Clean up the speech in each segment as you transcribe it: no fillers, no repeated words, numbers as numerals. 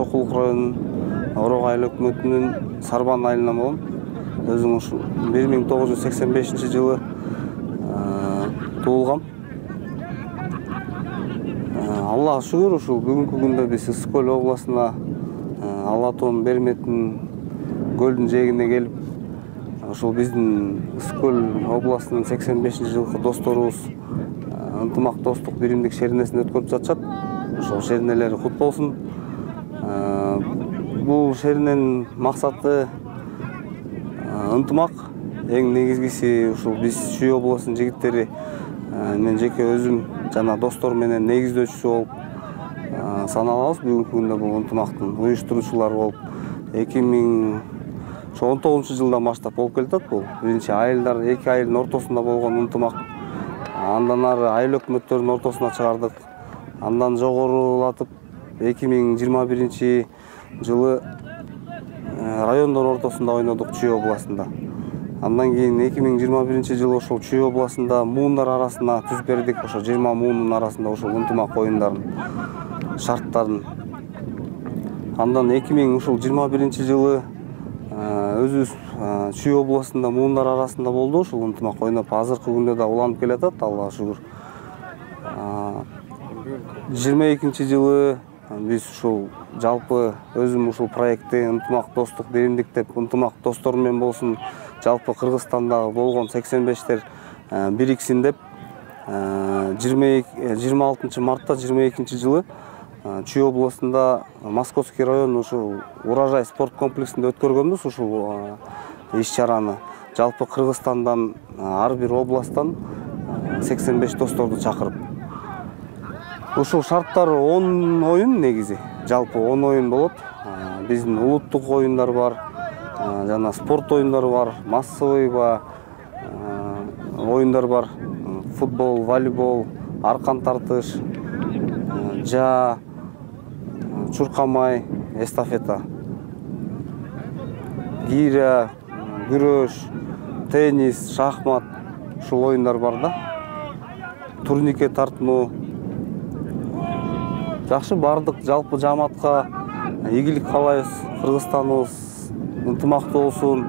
Сокулук районунун Орок айыл өкмөтүнүн Сарбан айылынан болом. Өзүм ушул 1985-жылы туулгам. Аллага шүгүр, ушул бүгүнкү күндө биз Ысык-Көл областына Ала-Тоон Берметин көлдүн жээгине келип, ушул биздин Ысык-Көл областынын 85-жылкы досторубуз ынтымак достук биримдик шеренесин өткөрүп жатышат. Ошол шеренелери кут болсун. Бул шерененин максаты ынтымак. Эң негизгиси ушул биз Чүй областынын жигиттери, мен жеке өзүм жана достор менен негиздөөчүсү болуп саналабыз. Бүгүнкү күндө бул ынтымактын уюштуруучулары болуп 2019-жылдан баштап болуп келатат. Бул биринчи айылдар, эки айылдын ортосунда болгон ынтымак. Андан ары айыл өкмөттөрүнүн ортосуна чыгардык. Андан жогорулатып 2021-жылы райондор ортосунда ойнодук Чүй областында. Андан кийин 2021-жылы ошол Чүй областында муундар арасына түзүп бердик. Ошо 20 муунун арасында ошол ынтымак оюндарын шарттарын. Андан 2021-жылы өзүбүз Чүй областында муундар арасында болду. Ушул ынтымак ойноп, азыркы күндө да уланып келатат, Аллага шүгүр. 22-жылы биз ушул жалпы өзүм ушул проектти ынтымак достук биримдик деп, ынтымак достор менен болсун, жалпы Кыргызстандагы болгон 85-тер бириксин деп 26 мартта 22-жылы Чүй областында Московский район ушул Урожай спорт комплексинде өткөргөнбүз ушул иш-чараны. Жалпы Кыргызстандан ар бир областтан 85 досторду чакырып. Ушул шарттар 10 оюн негизи. Жалпы 10 оюн болот. Биздин улуттук оюндар бар, жана спорт оюндары бар, массовый оюндар бар. Футбол, волейбол, аркан тартыш, жаа, чуркамай, эстафета, гиря, күрөш, теннис, шахмат, ушул оюндар бар да. Турникке тартынуу. Жакшы, бардык жалпы жамаатка ийгилик каалайбыз. Кыргызстаныбыз ынтымактуу болсун,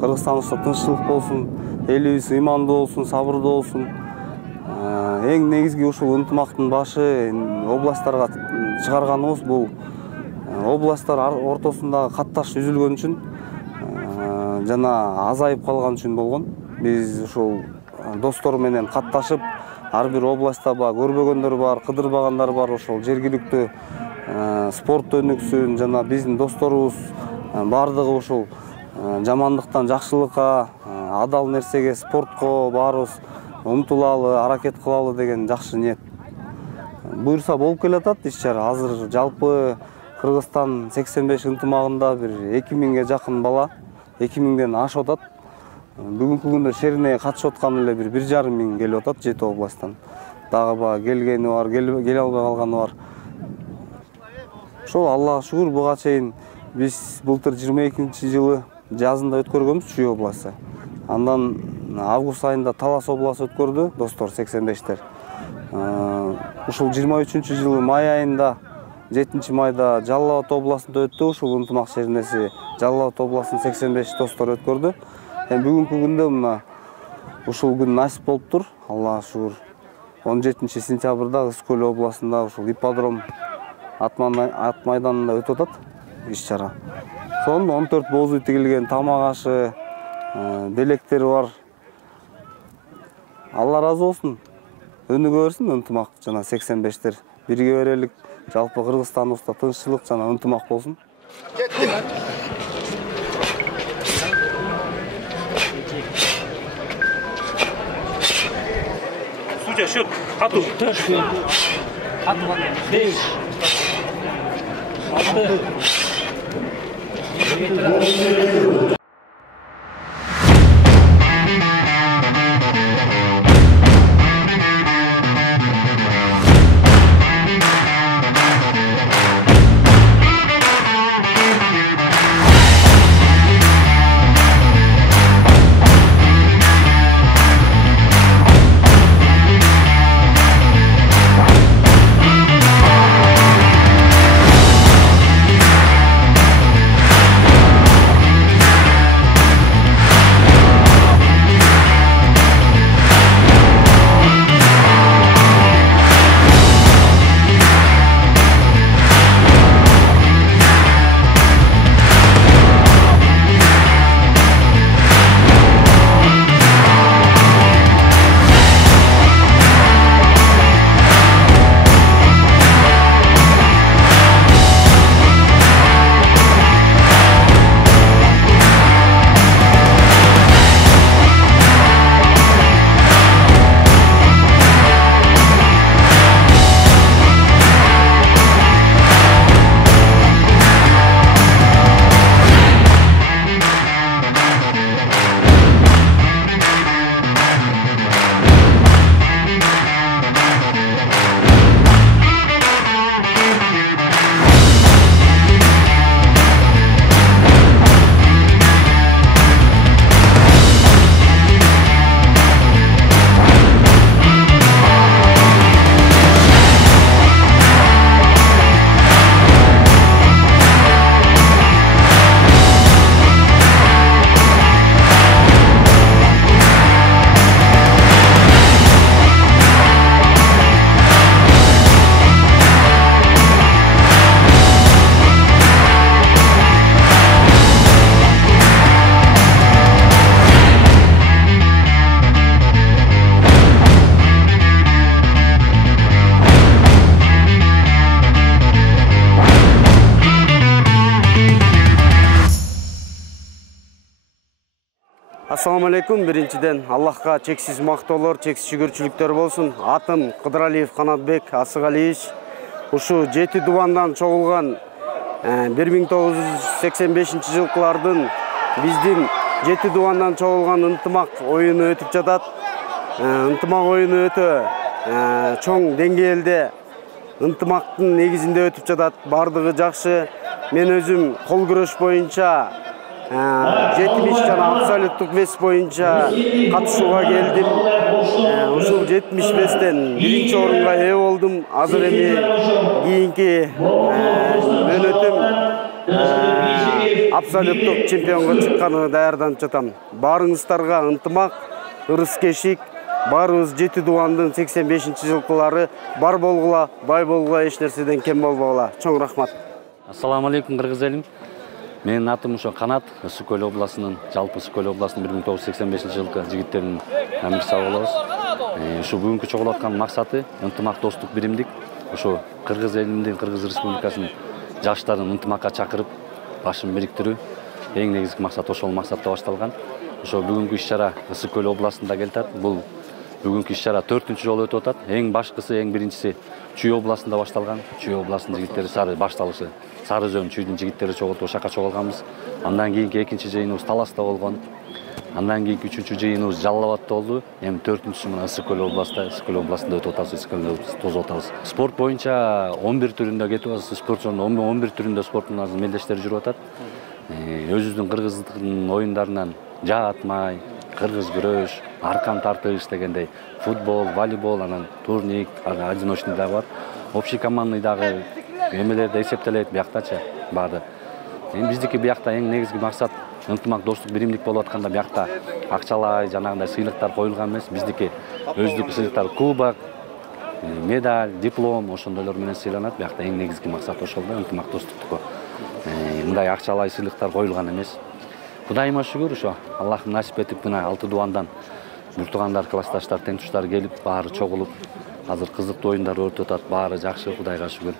Кыргызстаныбызда тынччылык болсун, элибиз ыймандуу болсун, сабырдуу болсун. Эң негизги ушул ынтымактын башы областтарга чыгарганыбыз бул областтар ортосундагы катташ үзүлгөн үчүн жана азайып калган үчүн болгон. Биз ушул достор менен катташып, ар бир областта көрбөгөндөр бар, кыдырбагандар бар, ошол жергиликтүү спорт өнүксүн, жана биздин досторубуз бардыгы ушул жамандыктан жакшылыкка, адал нерсеге, спортко баарыбыз умтулалы, аракет кылалы деген жакшы ниет. Буюрса болуп келатат иш-чара. Азыр жалпы Кыргызстан 85 ынтымагында бир 2000ге жакын бала, 2000ден ашып атат. Бүгүнкү күндө шеренеге катышып аткан эле бир 1,5 миң келип атат 7 областтан. Дагы келгени бар, келе албай калганы бар. Ошол Аллага шүгүр, буга чейин биз былтыр 22-жылы жазында өткөргөнбүз Чүй областы. Андан август айында Талас областы өткөрдү достор 85-тер. Ушул 23-жылы май айында 7-майда Жалал Абад областында өттү. Ушул ынтымак шеренеси Жалал Абад областынын 85 достор өткөрдү. Бүгүнкү күндө мына ушул күн насип болуптур, Аллага шүгүр. 17 сентябрда Ысык-Көл областында ушул ипподром ат майданында өтүп атат иш-чара. Сонун 14 боозу тигилген тамак ашы, белектери бар. Алла разы болсун. Өнүгө берсин ынтымак жана 85-тер. Бирге берелик. Жалпы Кыргызстаныбызда тынччылык жана ынтымак болсун. Судья, счет. Ату. Ату. 5. 6. Assalamu alaikum. Биринчиден Аллахка чексиз мактоолор, чексиз шүгүрчүлүктөр болсун. Атым Кыдыралиев Канатбек Асыгалиевич. Ушу 7 дубандан чогулган 1985-жылкылардын биздин 7 дубандан чогулган ынтымак оюну өтүп жатат. Ынтымак оюну өтө чоң деңгээлде ынтымактын негизинде өтүп жатат. Бардыгы жакшы. Мен өзүм кол күрөш боюнча 70 жана абсолюттук вес боюнча катышууга келдим. Ушул 75тен биринчи орунга ээ болдум. Азыр эми кийинки мөөнөтүм абсолюттук чемпионго чыкканы даярданып жатам. Баарыңыздарга ынтымак, ырыскечик, баарыбыз 7 дубандын 85-жылкылары бар болгула, бай болгула, эч нерседен кем болбогула. Чоң рахмат. Ассаламу алейкум, кыргыз элим. Менин атым ошо Канат, Ысык Көл областынын, жалпы Ысык Көл областынын 1985-жылкы жигиттеринин амирчиси болобуз. Ушу бүгүнкү чогулуп аткан максаты ынтымак, достук, биримдик. Ошо Кыргыз элинин, Кыргыз Республикасынын жаштарын ынтымакка чакырып, башын бириктирүү. Эң негизги максат ошол максатта башталган. Ошо бүгүнкү иш-чара Ысык Көл областында келип атат. Бул бүгүнкү иш-чара 4-жолу өтүп атат. Эң башкысы, эң биринчиси Чүй областында башталган. Чүй областынын жигиттери сары башталышы. Сары Жөн Чүйдүн жигиттери чогулуп ошакка чогулганбыз. Андан кийинки экинчи жыйыныбыз Таласта болгон. Андан кийинки үчүнчү жыйыныбыз Жалал Абадта болду. Эми 4-сү мына Ысык Көл областында өтүп атабыз, Ысык Көлдө тосуп атабыз. Спорт боюнча 11 түрүндө кетип атабыз. Спортчунун 11 түрүндө спорттун мелдештери жүрүп атат. Өзүбүздүн кыргыздын оюндарынан жаат май, кыргыз күрөш, аркан тартыш дегендей, футбол, волейбол, анан турник, одиночный дагы бар. Общий командный дагы эмелерде эсептелет бияктачы баары. Эми биздики биякта эң негизги максат ынтымак, достук, биримдик болуп атканда биякта акчалай жанагындай сыйлыктар коюлган эмес. Биздики өздүк сыйлыктар кубок, медаль, диплом ошондойлор менен сыйланат. Биякта эң негизги максат ошол да, ынтымак, достуктук. Мындай акчалай сыйлыктар коюлган эмес. Кудайыма шүгүр, ошо Аллахым насип этип мына 6 дубандан бир туугандар, классташтар, тең туштар келип, баары чогулуп, азыр кызыктуу оюндар өтүп атат, баары жакшы, Кудайга шүгүр.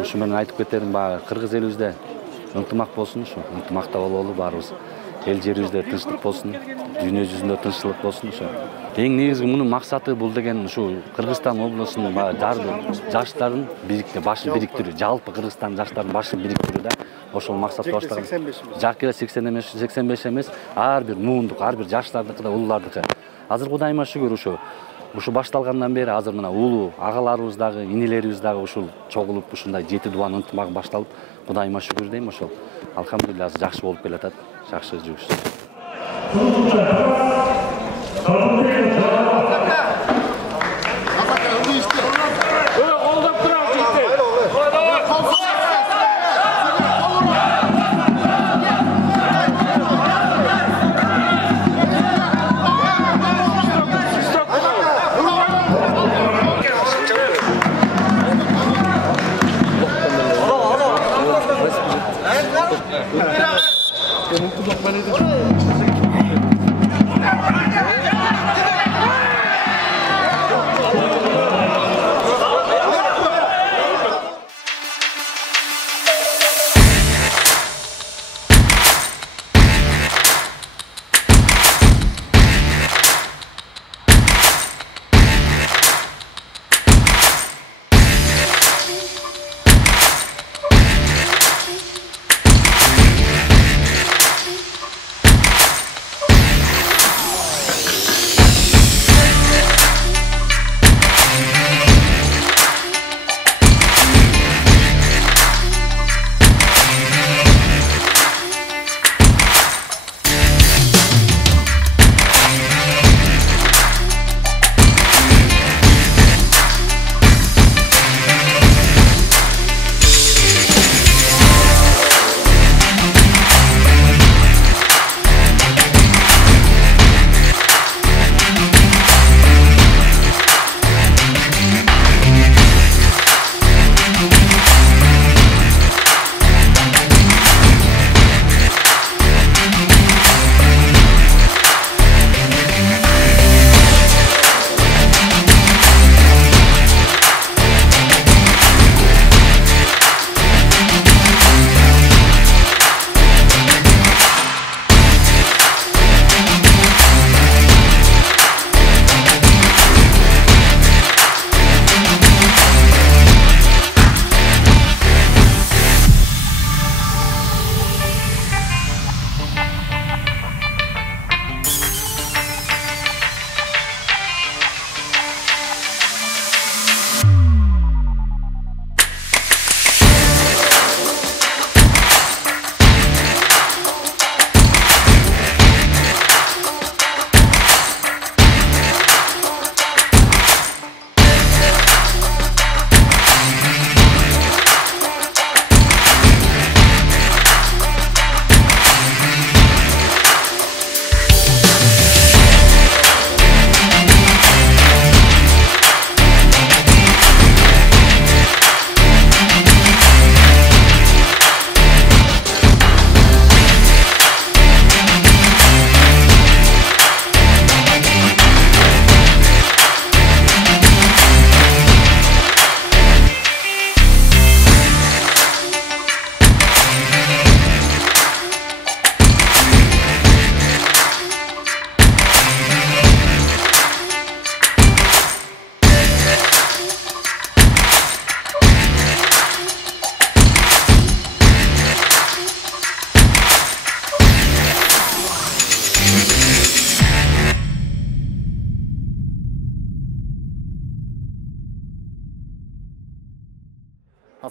Ушу менен айтып кетерим, баягы кыргыз элибизде ынтымак болсун, ушу ынтымакта бололу баарыбыз. Эл жерибизде тынчтык болсун, дүйнө жүзүндө тынчтык болсун, ошо. Эң негизги мунун максаты бул деген ушу Кыргызстан облусунун жаштарын башын бириктирүү, жалпы Кыргызстан жаштарынын башын бириктирүү да. Ошол максатты баштаган. Жакы 85 эмес, ар бир муундук, ар бир жаштардыкы да, улуулардыкы. Азыр Кудайыма шүгүр ушу башталгандан бери азыр мына улуу агаларыбыз дагы, инелерибиз дагы ушул чогулуп ушундай 7 дубан ынтымак башталып, Кудайыма шүгүр дейм ошол. Алхамдулилlah жакшы болуп келатат, жакшы жүрүшүбүз.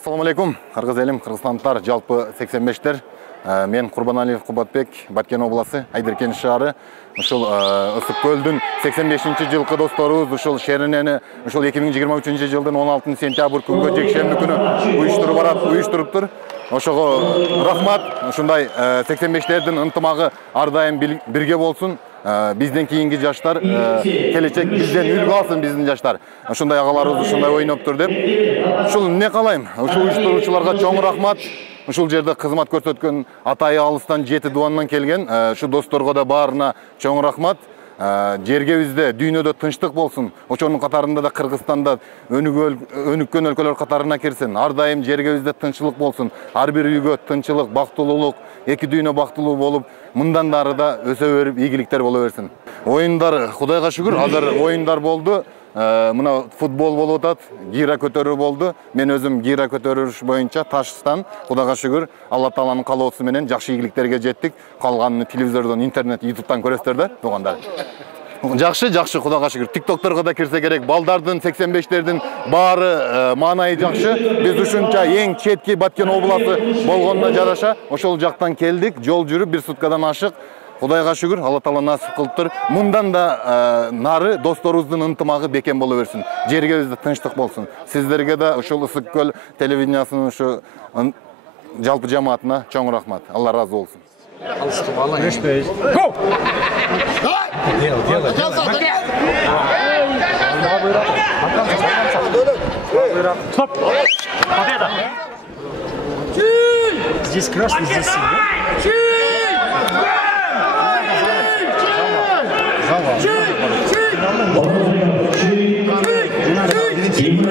Assalamu alaikum, Кыргыз элим, кыргызстандыктар, жалпы 85-тер. Мен Курбаналиев Кубатбек, Баткен обласы, Айдеркен шаары. Ушул Ысык көлдүн 85-жылкы досторубуз ушул шеринени ушул 2023 жылдын 16 сентябрь күнгө жекшемби күнү уюштуруптур. Ошого рахмат. Ушундай 85-тердин ынтымагы ар дайым бирге болсун. Бизден кийинки жаштар келечек бизден үлгү алсын биздин жаштар. Ушундай агаларыбыз ушундай ойноптур деп. Ушул эмне калайм? Ушул уюштуруучуларга чоң рахмат. Ушул жерде кызмат көрсөткөн атайы алыстан жети дубандан келген ушу досторго да баарына чоң рахмат. Жергебизде дүйнөдө тынчтык болсун. Ошонун катарында да Кыргызстанда өнүккөн өлкөлөр катарына кирсин. Ар дайым жергебизде тынччылык болсун. Ар бир үйгө тынччылык, бактылуулук, эки дүйнө бактылуу болуп, мындан дары да өсө берип, ийгиликтер боло берсин. Оюндар, Кудайга шүгүр, азыр оюндар болду. Мына футбол болуп атат, гира көтөрүү болду. Мен өзүм гира көтөрүш боюнча Таштан, Кудайга шүгүр, Алла Тааланын каалоосу менен жакшы ийгиликтерге жеттик. Калганын телевизордон, интернет, YouTube'дан көрөсүздөр да, туугандар. Жакшы, Кудайга шүгүр. TikTok'торго да кирсе керек. Балдардын 85-тердин баары маанайы жакшы. Биз ушунча эң четки Баткен обласы болгонуна жараша ошол жактан келдик. Жол жүрүп 1 суткадан ашык. Кудайга шүгүр, Алла Таала насип кылыптыр. Мындан да нары досторубуздун ынтымагы бекем боло берсин. Жергебизде тынчтык болсун. Сиздерге да ушул Ысык көл телевидениясынын ушу жалпы жамаатына чоң рахмат. Алла разы болсун. Стоп! Победа! Здесь красный, здесь синий.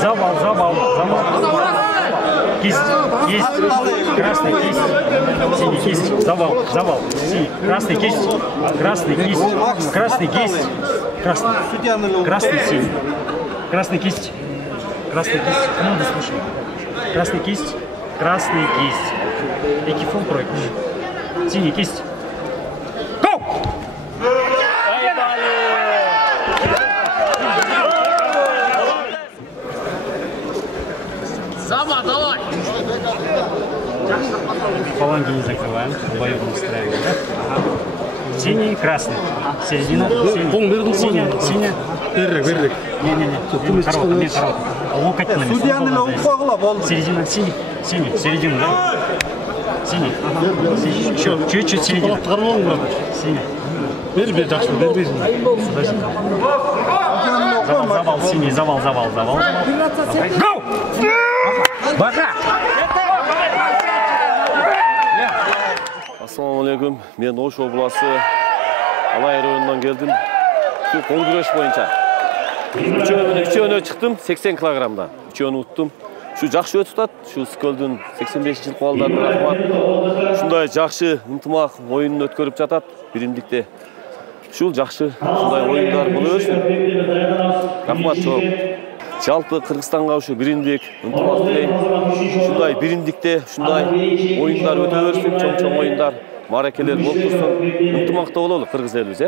Завал. Кисть, красный кисть, синий кисть, завал, синий, красный кисть, красный кисть, красный синий, красный кисть, команда слушай, красный кисть, экифон проект, синий кисть. Фаланги не закрываем, боевым устраиваем, да? Синий, красный. Середина, синяя. Бердик. Не, коротко. Локоть. Середина, синий. Середина, да? Синий. Чуть-чуть середина. Синий. Бер, жакшы, бер. Завал, синий, завал. Гоу! Бака! Assalamu alaikum. Men Oş обласы Алай районунан келдим. Şu kol güreş boyunca. Üçөөнө чыктым 80 килограммда. Üçөөнү уттум. Şu жакшы өтүп атат. Şu Скөлдүн 85-жылкы балдарына рахмат. Ушундай жакшы ынтымак оюнун өткөрүп жатат биримдикте. Ушул жакшы ушундай оюндар боло берсин. Рахмат чоң. Жалпы Кыргызстанга ушу биримдик, ынтымак тилейм. Ушундай биримдикте, ушундай оюндар өтө берсин, чоң оюндар, маракелер болуп турсун. Ынтымакта бололу кыргыз элибиз,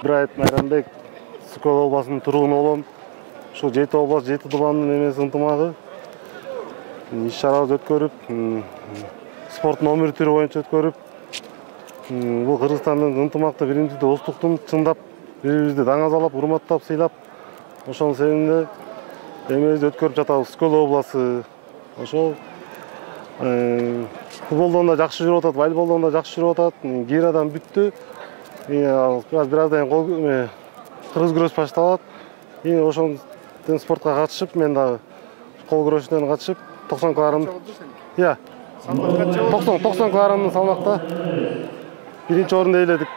Ибраев Майрамбек, Скөл обласынын тургуну болом. Ушул жети облас, жети дубандын эмеси ынтымагы. Иш-чарабызды өткөрүп, спорт номер түрү боюнча өткөрүп, бул Кыргызстандын ынтымакта биримдикте достуктун чындап, бирибизди даңазалап, урматтап, сыйлап, ошонун себебинде эмебизди өткөрүп жатабыз. Скөл обласы. Ошол футболдон да жакшы жүрүп атат, волейболдон да жакшы жүрүп атат. Гирадан бүттү. Бираздан кыргыз күрөш башталат. Ошон спортко катышып, мен дагы кол күрөшүнөн катышып, 90 килограмм. 90 килограммдын салмакта биринчи орунду ээледик.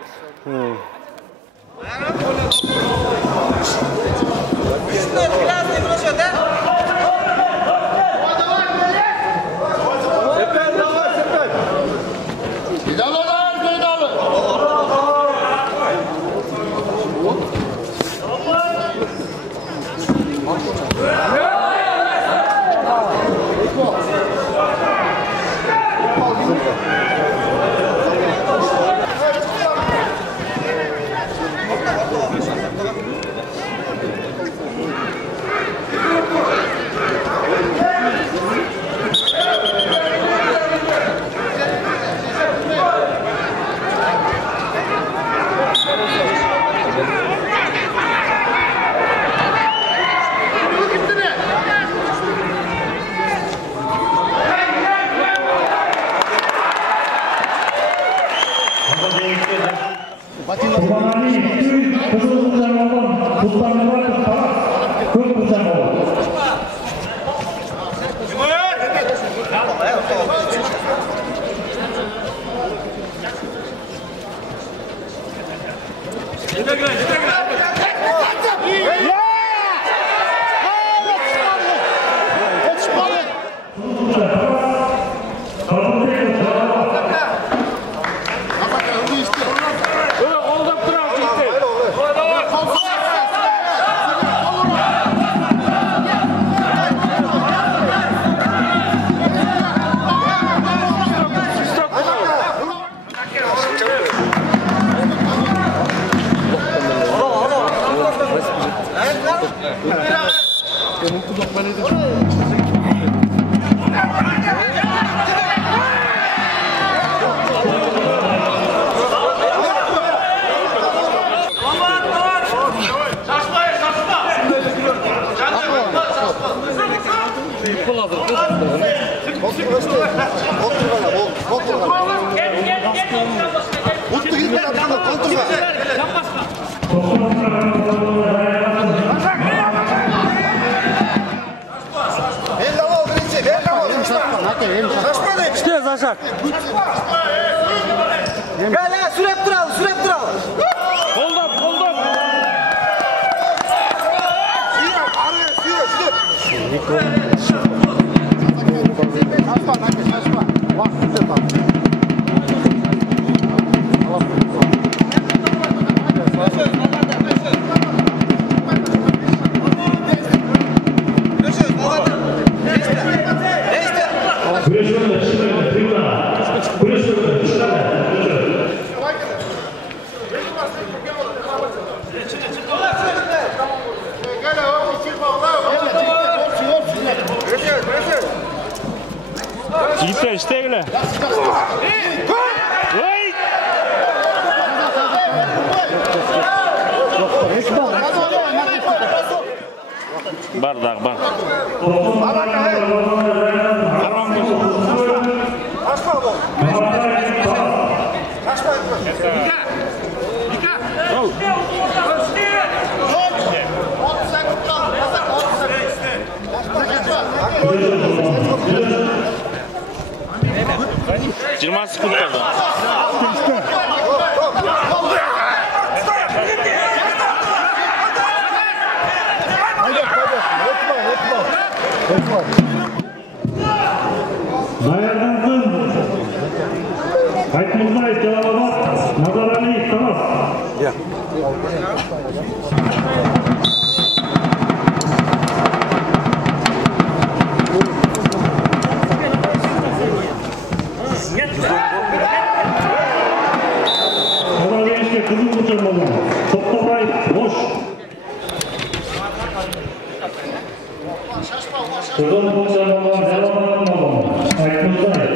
Жігіттер, іштегілі. Бар, дағы, бар. Жиырмасы футболда. Dayandan Айтмурзаев, Жалалабад, Назаралиев, Тарас. Назаралиевке қызыл ұшыр болған. Тоқтабаев, бош. Қызыл ұшыр болған, Жалалабад болған. Айтмурзаев.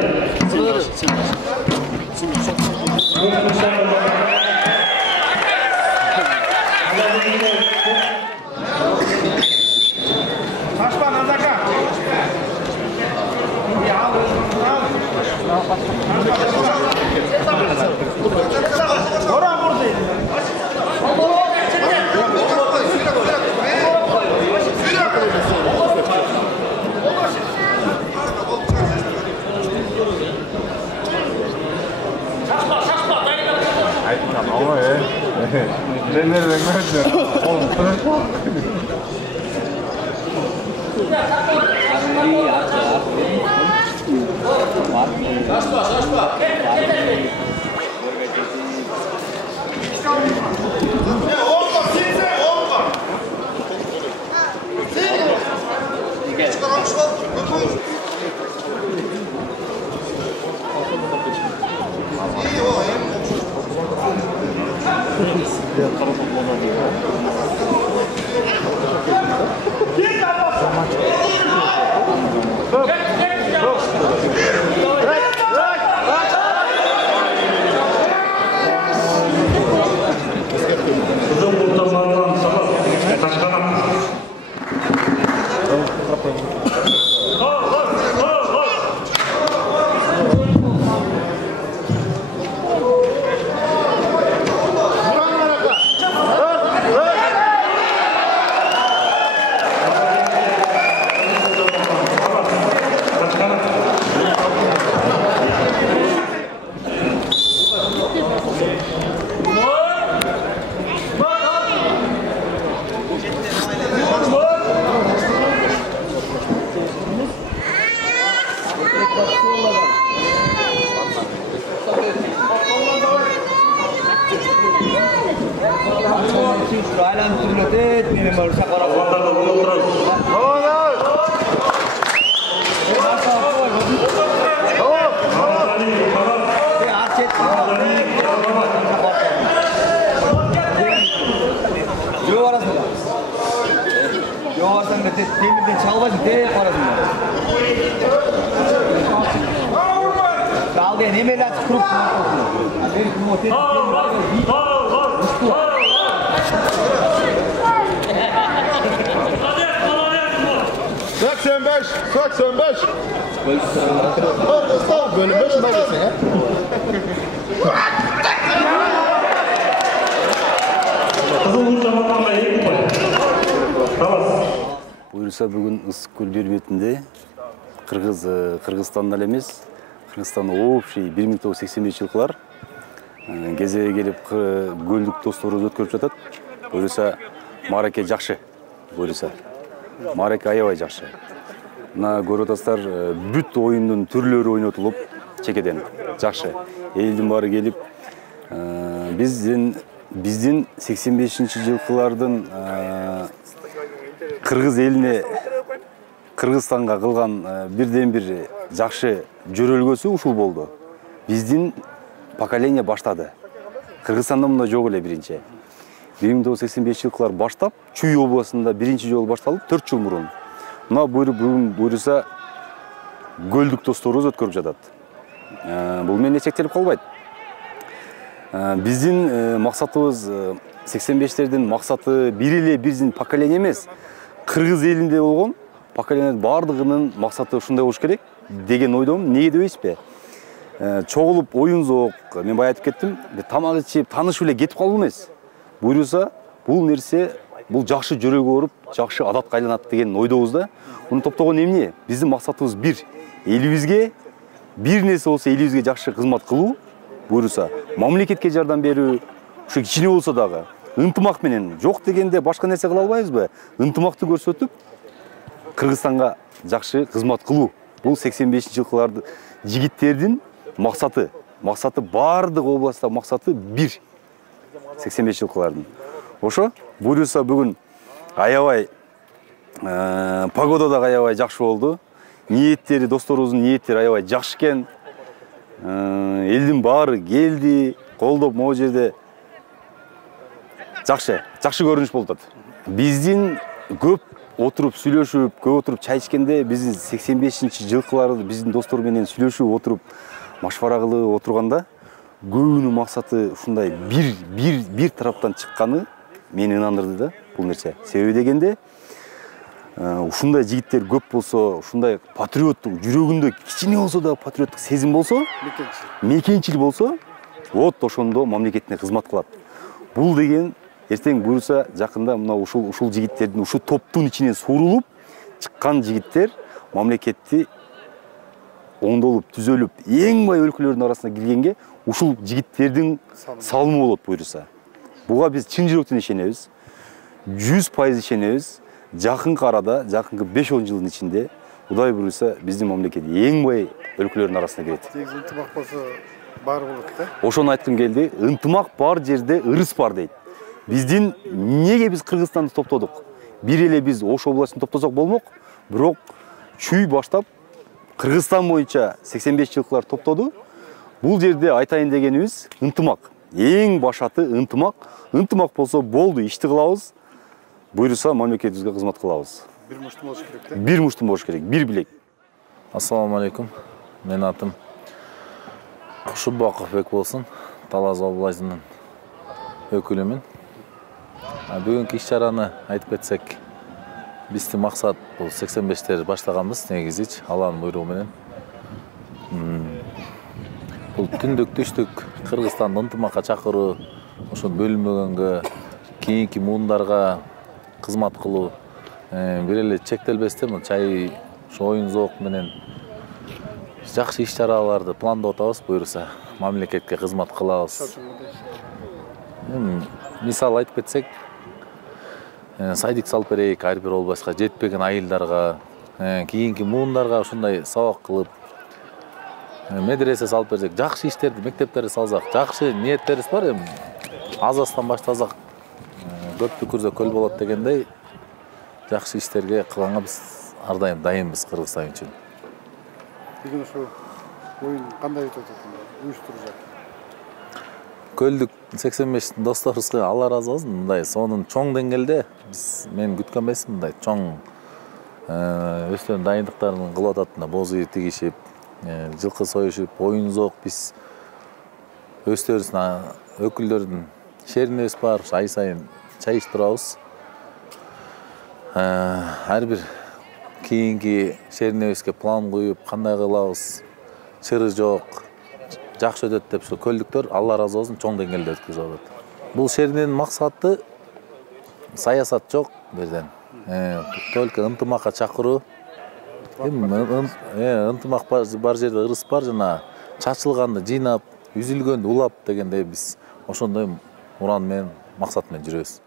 aylanıp turib ötedi, menen böyle şaqara. Demirden çalbaysın, tek qarasın. Daldı, nemeyle atıp kurup Bölüm 5 mi neredesin ya? Buyursa bugün Issıkkөл жер бетинде Кыргызстанда эле эмес, Кыргызстанда общий 1985 жылкылар кезеге келип көлдүк досторубуз өткөрүп жатат. Бuyursa маареке жакшы. Buyursa маареке аябай жакшы. Мына көрүп атасыздар, бүт оюндун түрлөрү ойнотулуп, чекеден жакшы. Элдин баары келип, биздин 85-жылкылардын Кыргыз элине, Кыргызстанга кылган бирден бир жакшы жөрөлгөсү ушул болду. Биздин поколение баштады. Кыргызстанда мындай жок эле биринчи. 1985-жылкылар баштап, Чүй областында биринчи жолу башталып 4 жыл мурун. Мына бүгүн буйруса көлдүк досторубуз өткөрүп жатат. Бул менен чектелип калбайт. Биздин максатыбыз 85-лердин максаты бир эле биздин поколение эмес. Кыргыз элинде болгон поколение бардыгынын максаты ушундай болуш керек деген ойдомун. Неге дебейсизби? Чогулуп оюн зок, мен бая айтып кеттим, тамак ичип, таанышып эле кетип калуу эмес. Буйруса, бул нерсе, бул жакшы жөрөгө оруп, жакшы адатка айланат деген ойдобуз да. Муну топтогон эмне? Биздин максатыбыз бир. Элибизге бир нерсе болсо, элибизге жакшы кызмат кылуу. Буйруса, мамлекетке жардам берүү, ушу кичине болсо дагы ынтымак менен, жок дегенде башка нерсе кыла албайбызбы? Ынтымакты көрсөтүп, Кыргызстанга жакшы кызмат кылуу. Бул 85-жылкылардын жигиттердин максаты. Максаты бардык областта максаты бир. 85-жылкылардын. Ошо, буйруса бүгүн аябай погода да аябай жакшы болду. Ниеттери, досторубуздун ниеттери аябай жакшы экен. Элдин баары келди, колдоп могу жерде жакшы көрүнүш болуп атат. Биздин көп отуруп сүйлөшүп, көп отуруп чай ичкенде биздин 85-жылкыларды биздин достор менен сүйлөшүп отуруп машвара кылып отурганда көбүнүн максаты ушундай бир тараптан чыкканы мени ынандырды да бул нерсе. Себеби дегенде ушундай жигиттер көп болсо, ушундай патриоттук жүрөгүндө кичине болсо да патриоттук сезим болсо, мекенчил болсо, вот ошондо мамлекетине кызмат кылат. Бул деген эртең буйруса жакында мына ушул жигиттердин, ушул топтун ичинен суурулуп чыккан жигиттер мамлекетти оңдолуп, түзөлүп, эң бай өлкөлөрдүн арасына киргенге ушул жигиттердин салымы болот буйруса. Буга биз чын жүрөктөн ишенебиз. 100% ишенебиз. Жакынкы арада, жакынкы 5-10 жылдын ичинде Кудай буйруса биздин мамлекет эң бай өлкөлөрдүн арасына кирет. Тегиз ынтымак болсо бар болот да. Ошону айткым келди. Ынтымак бар жерде ырыс бар дейт. Биздин неге биз Кыргызстанды топтодук? Бир эле биз Ош областын топтосок болмок, бирок Чүй баштап Кыргызстан боюнча 85-жылкылар топтоду. Бул жерде айтайын дегенибиз ынтымак. Эң башаты ынтымак. Ынтымак болсо болду, ишти кылабыз. Буйруса мамлекетибизге кызмат кылабыз. Бир муштум болуш керек да. Бир муштум болуш керек, бир билек. Ассаламу алейкум. Менин атым Кушубаков болсун. Талас областынын өкүлүмүн. Бүгүнкү иш-чараны айтып кетсек, биздин максат бул 85-тер баштаганбыз негизичи Алланын буйругу менен. Бул түндүк түштүк Кыргызстанды ынтымакка чакыруу, ошол бөлүнбөгөнгө, кийинки муундарга кызмат кылуу бир эле чектелбестен чай, оюн зоок менен жакшы иш-чараларды пландап атабыз. Буйруса мамлекетке кызмат кылабыз. Мисал айтып кетсек, сайдик салып берейик ар бир областка, жетпеген айылдарга, кийинки муундарга ушундай сабак кылып, медресе салып берсек, жакшы иштерди, мектептерди салсак, жакшы ниеттерибиз бар. Аз-аздан баштасак, көп түкүрсө көл болот дегендей жакшы иштерге кылганга биз ар дайым дайынбыз Кыргызстан үчүн. Бүгүн ушу оюн кандай өтүп атат? Уюштурушат. Көлдүк 85 досторубузга Алла разы болсун. Мындай сонун чоң деңгээлде мен күткөн эмесмин мындай чоң өздөрүнүн дайындыктарын кылып атат. Боз үй тигишип, жылкы союшуп, оюн зоок биз өздөрүбүздүн өкүлдөрдүн шеринебиз бар. Ай сайын чай ичип турабыз. Ар бир кийинки шеринебизге план коюп, кандай кылабыз, чыры жок, жакшы өтөт деп көлдүктөр Алла разы болсун чоң деңгээлде өткүзүп атат. Бул шеринин максаты саясат жок берден. Только ынтымакка чакыруу. Ынтымак бар жерде ырыс бар, жана чачылганды жыйнап, үзүлгөндү улап дегендей биз ошондой уран менен, максат менен жүрөбүз.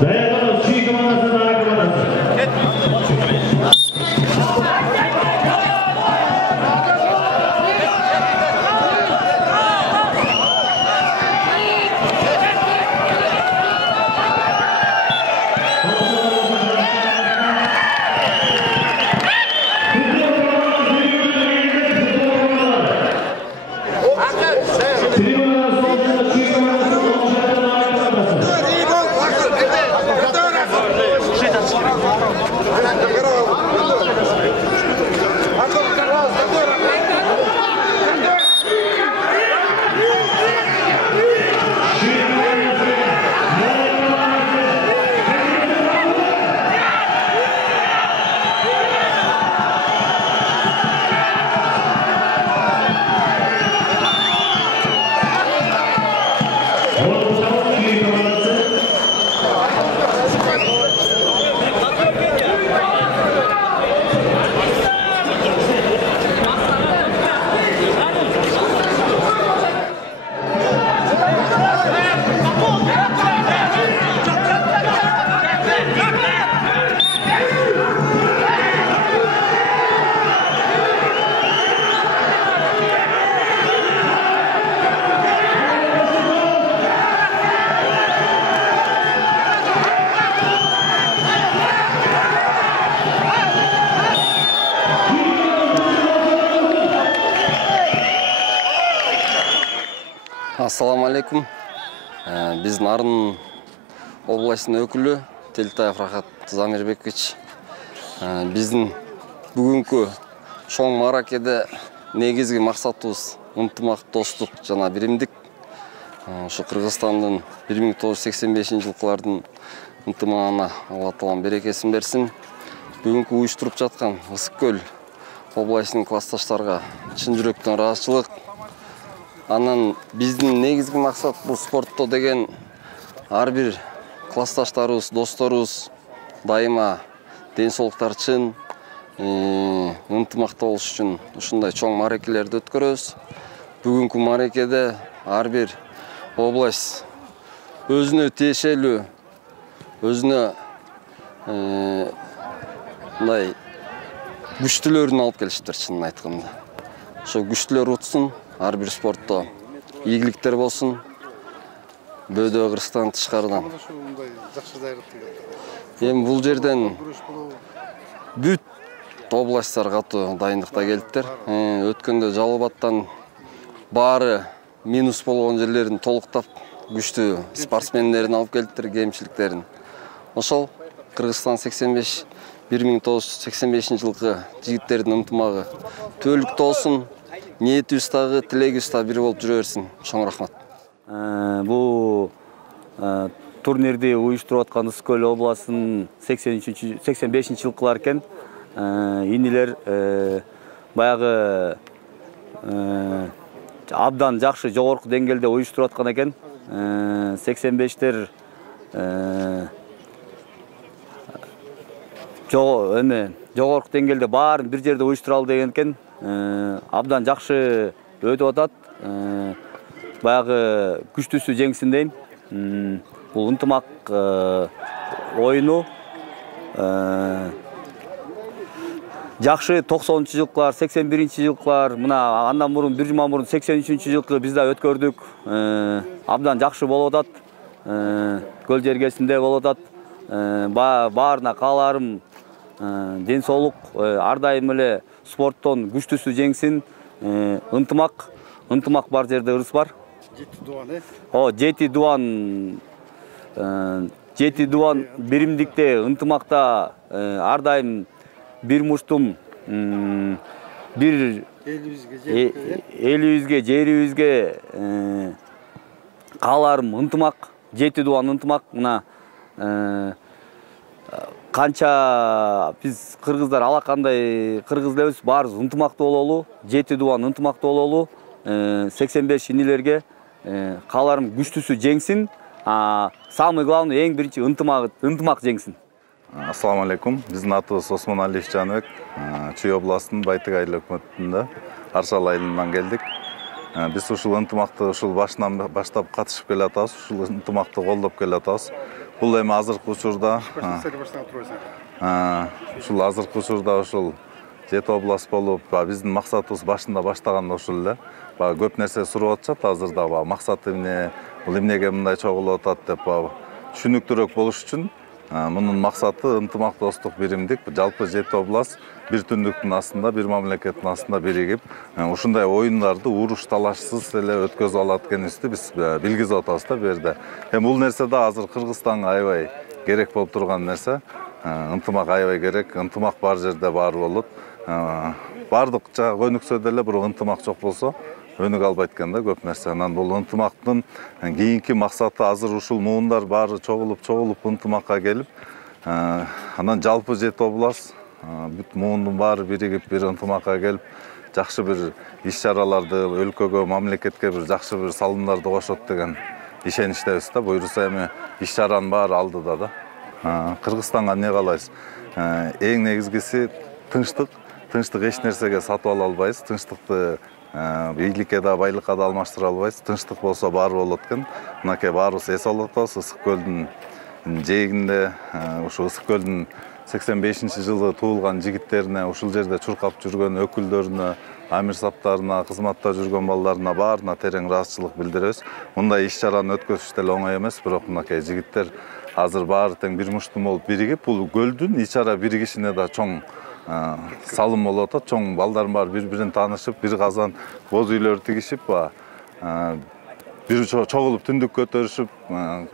Dayanmadan çiğ komandası daha Ассаламу алейкум. Біз Нарын областының өкілі Телтаев Рахат Замирбекович. Біздің бүгінгі шоң маракеде негізгі мақсатымыз ынтымақ, достық жана биримдик. Ошо Кыргызстандын 1985 жылкылардын ынтымагына Алла Таалам берекесин берсин. Бүгүнкү уюштуруп жаткан Ысык Көл областынын классташтарга чын жүрөктөн ыраазычылык. Анан биздин негизги максат бул спортто деген ар бир классташтарыбыз, досторубуз дайыма ден соолуктары чын, ынтымакта болуш үчүн ушундай чоң маракелерди өткөрөбүз. Бүгүнкү маракеде ар бир область өзүнө тиешелүү, өзүнө мындай күчтүүлөрүн алып келиштир чынын айтканда. Ошо күчтүүлөр утсун, ар бир спортто ийгиликтер болсун. Бөөдө Кыргызстан тышкарыдан. Эми бул жерден бүт областтар катуу дайындыкта келиптир. Өткөндө Жалал Абадтан баары минус болгон жерлерин толуктап күчтүү спортсмендерин алып келиптир, кемчиликтерин. Ошол Кыргызстан 1985 жылкы жигиттердин ынтымагы түбөлүктүү болсун. Ниетибиз дагы, тилегибиз дагы бир болуп жүрө берсин. Чоң рахмат. Бул турнирди уюштуруп аткан Ысык Көл областынын 85 жылкылар экен. Инилер баягы абдан жакшы жогорку деңгээлде уюштуруп аткан экен. 85-тер жогорку деңгээлде баарын бир жерде уюштуралы деген экен. Абдан жакшы өтүп атат. Баягы күчтүүсү жеңсин дейм. Бул ынтымак оюну жакшы 90-жылкылар, 81-жылкылар, мына андан мурун бир жума мурун 83-жылкы биз да өткөрдүк. Абдан жакшы болуп атат. Көл жергесинде болуп атат. Баарына кааларым ден соолук, ар дайым эле спорттон күчтүүсү жеңсин. Ынтымак бар жерде ырыс бар. Жети дуан биримдикте, ынтымакта ар дайым бир муштум, бир элибизге, жерибизге кааларым ынтымак, жети дуан ынтымак. Мына канча биз кыргыздар алакандай кыргыз элебиз, баарыбыз ынтымактуу бололу, жети дуан ынтымактуу бололу. 85 инилерге кааларым күчтүүсү жеңсин. Самый главный, эң биринчи ынтымак жеңсин. Ассаламу алейкум. Биздин атыбыз Осмон Алиев Жаныбек. Чүй областынын Байтык айыл өкмөтүндө Аршал айылынан келдик. Биз ушул ынтымакты башынан баштап катышып келе атабыз, ушул ынтымакты колдоп келе атабыз. Бул эми азыркы учурда ушул жети область болуп, биздин максатыбыз башында баштаганда ушул эле. Көп нерсе сурап атышат азырда, максаты эмне, бул эмнеге мындай чогулуп атат деп түшүнүктүүрөөк болуш үчүн мунун максаты ынтымак, достук, биримдик. Жалпы жети область бир түндүктүн астында, бир мамлекеттин астында биригип, ушундай оюндарды уруш талашсыз эле өткөзүп алат экенибизди биз билгизип атабыз да бу жерде. Бул нерсе да азыр Кыргызстанга аябай керек болуп турган нерсе. Ынтымак аябай керек, ынтымак бар жерде баары болот. Бардык жагы өнүксө деле бирок ынтымак жок болсо өнүк албайт экен да көп нерсе. Анан бул ынтымактын кийинки максаты азыр ушул муундар баары чогулуп ынтымакка келип, анан жалпы жети область бүт муундун баары биригип бир ынтымакка келип, жакшы бир иш-чараларды өлкөгө, мамлекетке бир жакшы бир салымдарды кошот деген ишеничтебиз да. Буюрса эми иш-чаранын баары алдыда да. Кыргызстанга эмне каалайбыз? Эң негизгиси тынчтык. Тынчтык эч нерсеге сатып ала албайбыз. Тынчтыкты бийликке да, байлыкка да алмаштыра албайбыз. Тынчтык болсо баары болот экен. Мынакей баарыбыз эс алып атабыз. Ысык Көлдүн жээгинде, ушу Ысык Көлдүн 85-жылы туулган жигиттерине, ушул жерде чуркап жүргөн өкүлдөрүнө, амир саптарына, кызматта жүргөн балдарына баарына терең ыраазычылык билдиребиз. Мындай иш-чараны өткөзүш деле оңой эмес, бирок мынакей жигиттер азыр баары тең бир муштум болуп биригип, бул көлдүн ич-чара биригишине да чоң салым болуп атат. Чоң балдардын баары бири-бирин таанышып, бир казан боз үйлөр тигишип, бир чогулуп түндүк көтөрүшүп,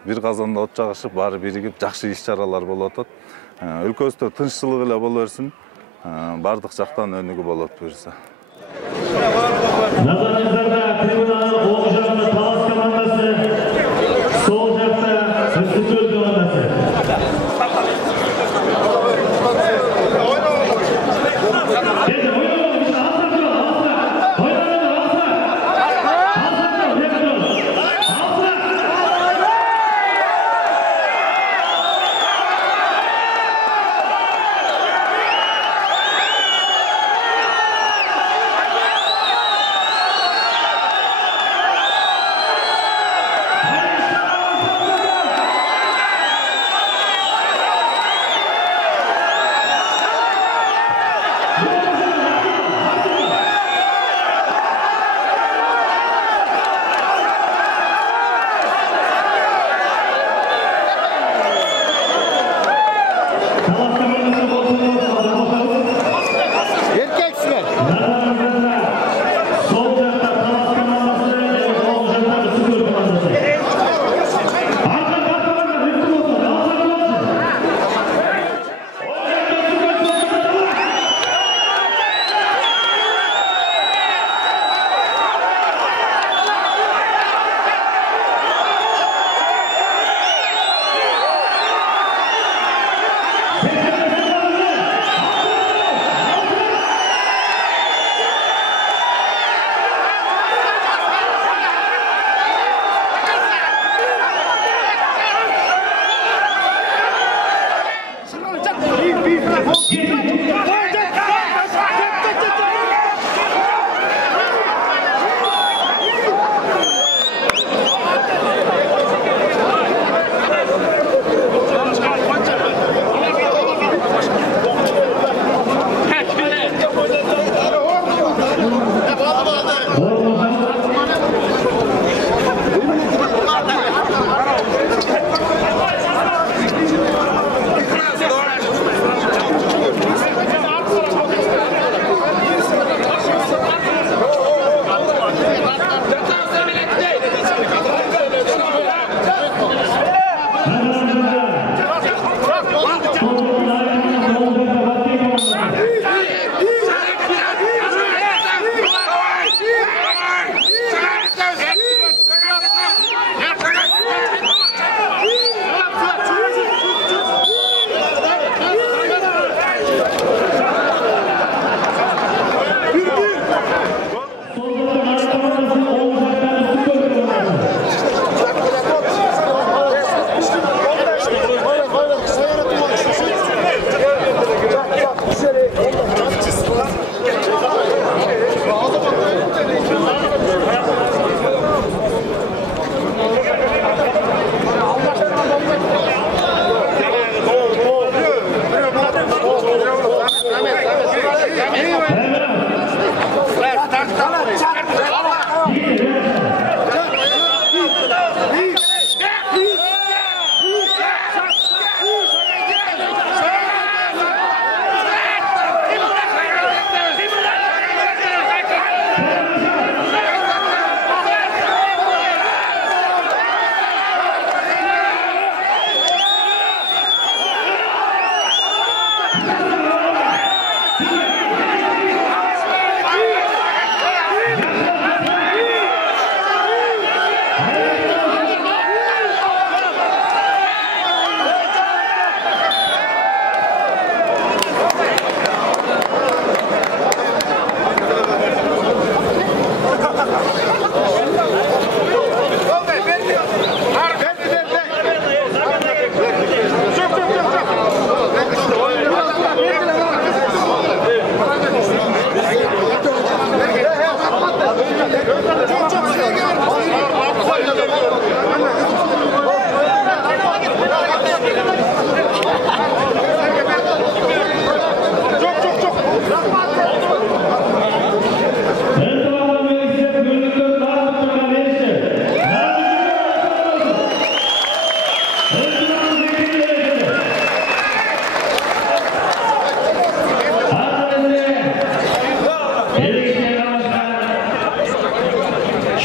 бир казанда от жагышып, баары биригип, жакшы иш-чаралар болуп атат. Өлкөбүздө тынччылык эле боло берсин. Бардык жактан өнүгүү болот буюрса. Назарыңыздарда трибунаның оң жағында Талас командасы, сол жақта Үстікөл командасы.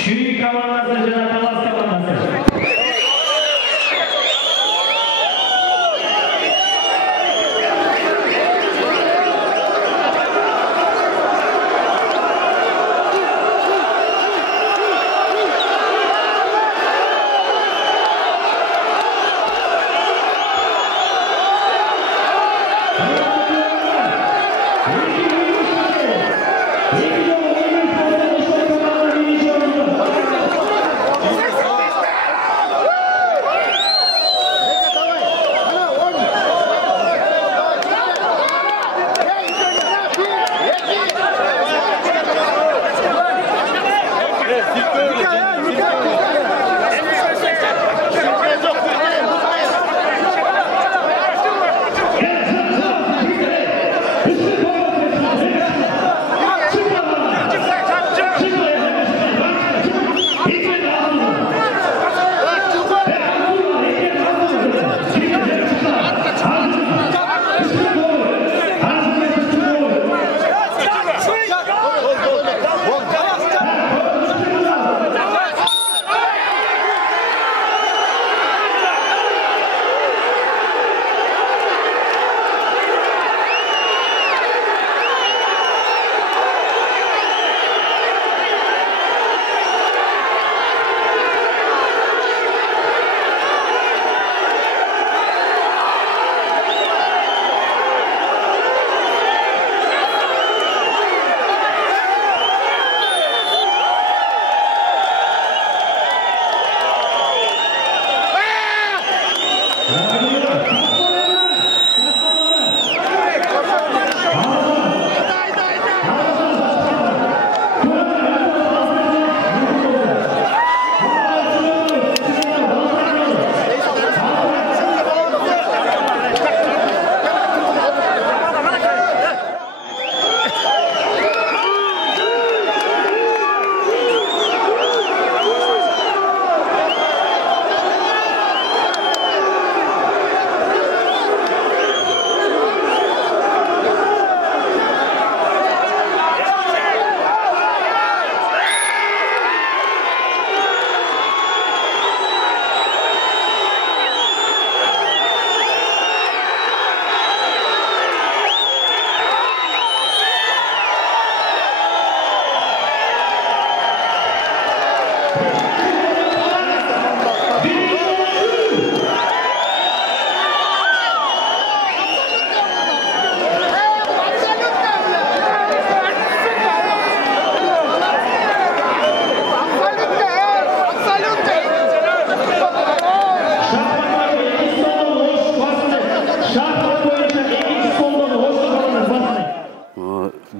Şüyük Kavanazı Cenab-ı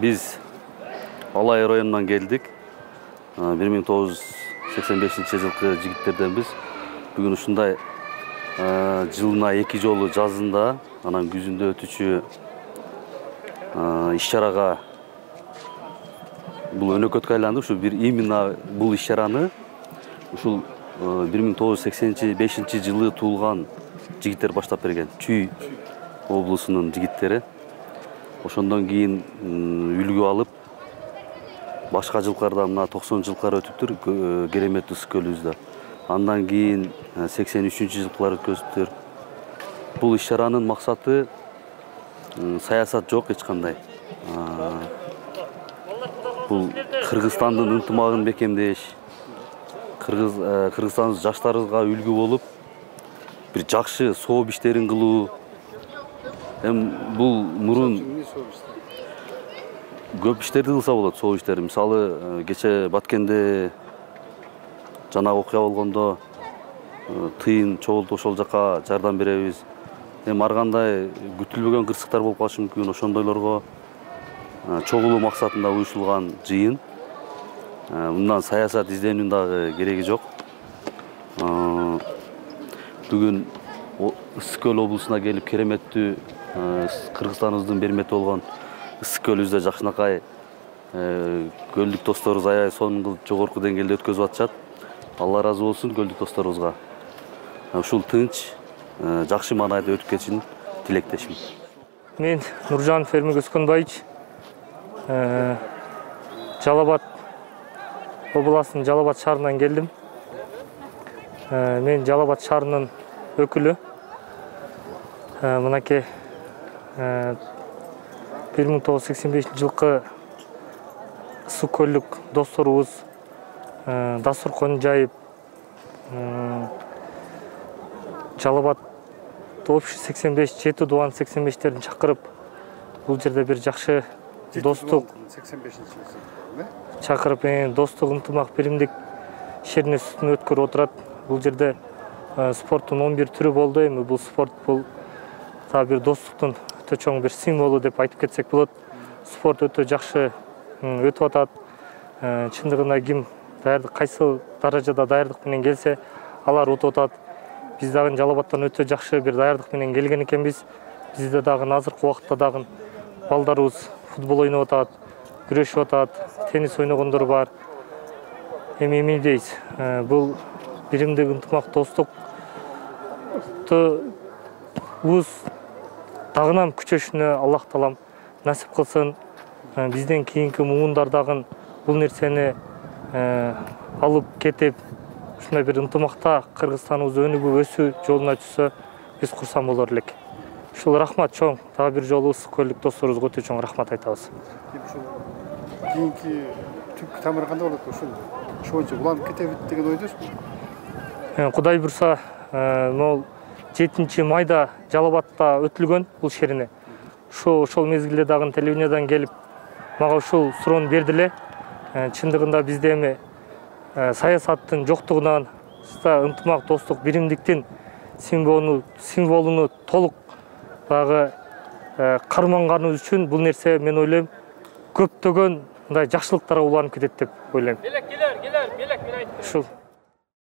Biz Алай районунан келдик. 1985 жылкы жигиттерденбиз. Бүгүн ушундай жылына 2 жолу жазында, анан күзүндө өтүчү иш-чарага бул өнөкөткө айланды. Ушу бир именно бул иш-чараны ушул 1985 жылы туулган жигиттер баштап берген. Чүй облусунун жигиттери. Ошондон кийин үлгү алып, башка жылкарда мына 90 жылкар өтүптүр, керемет ысык көлүбүздө. Андан кийин 83 жылкылар өткөзүптүр. Бул иш-чаранын максаты саясат жок эч кандай. Бул Кыргызстандын ынтымагын бекемдеш, Кыргызстан жаштарыбызга үлгү болуп, бир жакшы сооп иштерин кылуу. Бул мурун көп иштерди кылса болот, сооп иштери. Мисалы, кече Баткенде жанагы окуя болгондо тыйын чогултуп ошол жака жардам беребиз. Ар кандай күтүлбөгөн кырсыктар болуп калышы мүмкүн. Ошондойлорго чогулуу максатында уюшулган жыйын. Мындан саясат изденүүнүн дагы кереги жок. Бүгүн Ысык көл облусуна келип кереметтүү Кыргызстаныбыздын бермети болгон Ысык көлүбүздө жакшынакай көлдүк досторубуз аябай сонун кылып жогорку деңгээлде өткөзүп атышат. Алла ыраазы болсун көлдүк досторубузга. Ушул тынч, жакшы маанайда өтүп кетишин тилектешмин. Мен Нуржанов Эрмек Өскөнбайыч, Жалал-Абад областынын Жалал-Абад шаарынан келдим. Мен Жалал-Абад шаарынын өкүлү. Мынакей 1985 жылкы ысык көлдүк досторубуз дасторкон жайып Жалал-Абад общий 85 жети дубан 85-терин чакырып, бул жерде бир жакшы достук чакырып, достук, ынтымак, биримдик шерне сүтүн өткөрүп отурат. Бул жерде спорттун 11 түрү болду. Эми бул спорт бул бир достуктун өтө чоң бир символу деп айтып кетсек болот. Спорт өтө жакшы өтүп атат. Чындыгында ким даярдык кайсы даражада даярдык менен келсе алар утуп атат. Биз дагы Жалал Абадтан өтө жакшы бир даярдык менен келген экенбиз. Бизде дагы азыркы убакытта дагы балдарыбыз футбол ойноп атат, күрөшүп атат, теннис ойногондор бар. Эми эмне дейбиз? Бул биримдик, ынтымак, достук уз дагынам күчөшүнө Аллах таалам насип кылсын. Бизден кийинки муундар дагы бул нерсени алып кетип, ушундай бир ынтымакта Кыргызстаныбыз өнүгүп өсүү жолуна түшсө, биз курсан болор элек. Ушул рахмат чоң. Дагы бир жолу ысык көлдүк досторубузга өтө чоң рахмат айтабыз. Кийинки түпкү тамыры кандай болот ушул? Ошончо уланып кетебит деген ойдосузбу? Кудай бурса, могул 7 майда Жалал Абадта өтүлгөн бул шерине. Ошол мезгилде дагы телевидениядан келип, мага ушул суроону берди эле. Чындыгында бизде эми саясаттын жоктугунан, ынтымак, достук, биримдиктин символуну толук дагы карманганыбыз үчүн бул нерсе мен ойлойм көптөгөн мындай жакшылыктарга уланып кетет деп ойлойм. Ушул